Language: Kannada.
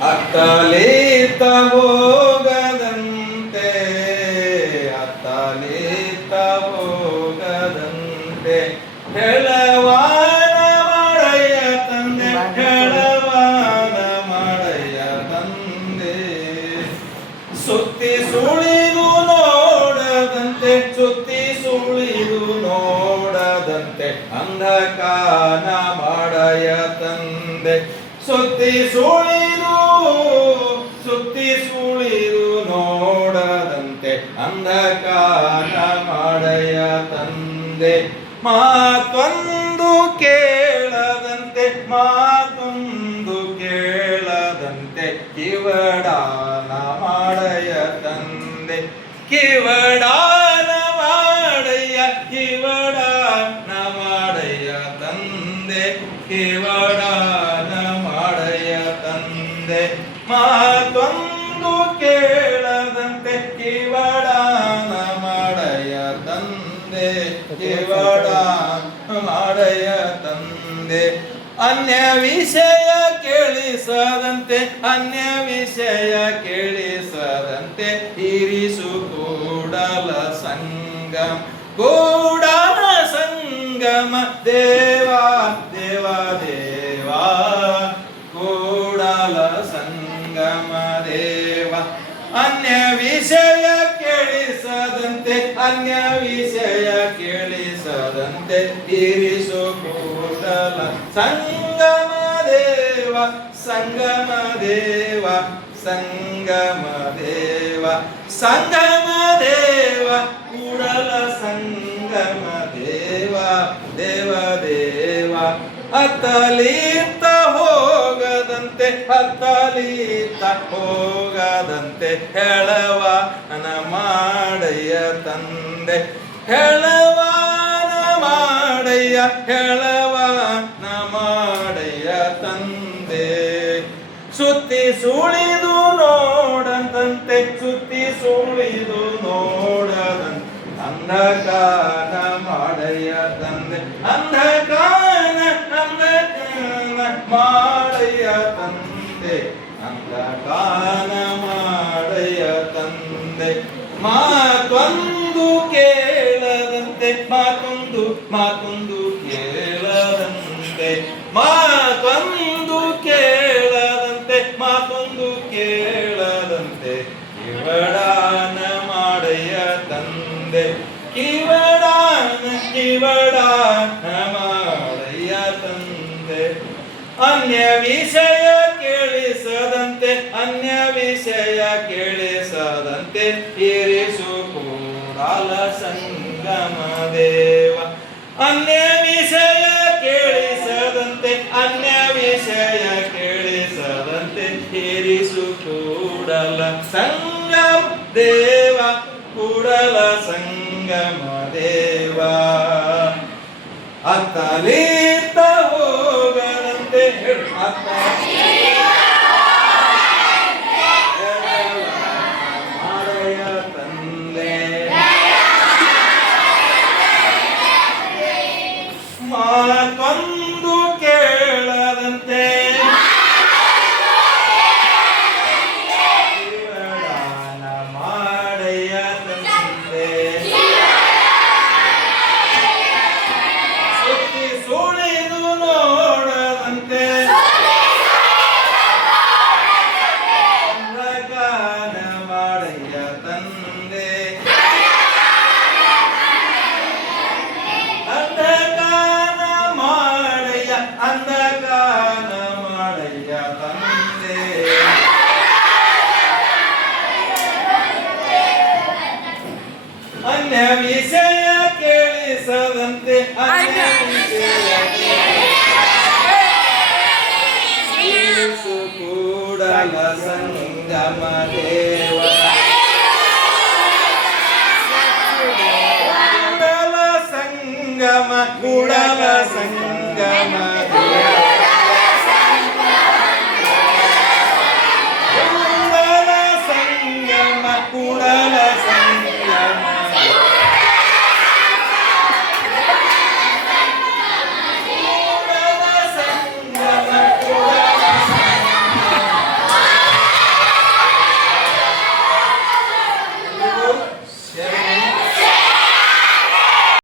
ಅತ್ತಲಿತ್ತ ಹೋಗದಂತೆ ಅತ್ತಲಿತ್ತ ಹೋಗದಂತೆ ಹೇಳವಾನ ಮಾಡಯ್ಯ ತಂದೆ ಹೇಳವಾನ ಮಾಡಯ್ಯ ತಂದೆ ಸುತ್ತಿ ಸುಳಿದು ನೋಡದಂತೆ ಸುತ್ತಿ ಸುಳಿದು ನೋಡದಂತೆ ಅಂಧಕಾನ ಮಾಡಯ್ಯ ತಂದೆ ಸುತ್ತಿ ಸುಳಿದು ನೋಡದಂತೆ ಅಂಧಕಾನ ಮಾಡಯ್ಯ ತಂದೆ ಮಾತೊಂದು ಕೇಳದಂತೆ ಕಿವಡಾನ ಮಾಡಯ್ಯ ತಂದೆ ಕಿವಡಾನ ಮಾಡಯ್ಯ ತಂದೆ ಕಿವಡಾನ ಮಾಡಯ್ಯ ತಂದೆ ಮಾತೊಂದು ಕೇಳದಂತೆ ಕಿವಡಾನ ಮಾಡಯ್ಯ ತಂದೆ ಕಿವಡಾನ ಮಾಡಯ್ಯ ತಂದೆ ಅನ್ಯ ವಿಷಯ ಕೇಳಿಸದಂತೆ ಇರಿಸು ಕೂಡಲ ಸಂಗಮ ದೇವಾ ಕೂಡಲ ಸಂಗಮ ದೇವ ಅನ್ಯ ವಿಷಯ ಕೇಳಿಸದಂತೆ ಇರಿಸು ಕೂಡಲ ಸಂಗಮ ದೇವ ಕೂಡಲ ಸಂಗಮ ದೇವ ಅತ್ತಲಿತ್ತ ಹೋಗದಂತೆ ಹೇಳವಾನ ಮಾಡಯ್ಯ ತಂದೆ ಹೇಳವಾನ ಮಾಡಯ್ಯ ತಂದೆ ಸುತ್ತಿ ಸುಳಿದು ನೋಡದಂತೆ ಅಂಧಕಾನ ಮಾಡಯ್ಯ ತಂದೆ ಅಂಧಕಾನ ಮಾಡಯ್ಯ ತಂದೆ ಅಂಧಕಾನ ಮಾಡಯ್ಯ ತಂದೆ ಮಾತೊಂದು ಕೇಳದಂತೆ ಮಾತೊಂದು ಕೇಳದಂತೆ ಕಿವಡಾನ ಮಾಡಯ್ಯ ತಂದೆ ಕಿವಡಾನ ಮಾಡಯ್ಯ ತಂದೆ ಅನ್ಯ ವಿಷಯ ಕೇಳಿಸದಂತೆ ಇರಿಸು ಕೂಡಲ ಸಂಗಮ ದೇವ ಅನ್ಯ ವಿಷಯ ಕೇಳಿಸದಂತೆ ಇರಿಸು ಕೂಡಲ ಸಂಗಮ ದೇವ ಕೂಡಲ ಸಂಗಮ ದೇವ ಅತ್ತಲಿತ್ತ ಹೋಗದಂತೆ ಮಾಡಯ್ಯ ತಂದೆ ಮಾತೊಂದು ಕೇಳದಂತೆ ಕಿವಡಾನ ಮಾಡಯ್ಯ ತಂದೆ ಸುತ್ತಿ ಸುಳಿದು ನೋಡದಂತೆ ಅಂಧಕಾನ ಮಾಡಯ್ಯ ತಂದೆ ಅಂಧಕಾನ ಮಾಡಯ್ಯ ತಂದೆ ಅನ್ಯ ವಿಷಯ ಕೇಳಿಸದಂತೆ ಇರಿಸು ಕೂಡಲ ಸಂಗಮ ದೇವ ಕೂಡಲ ಸಂಗಮ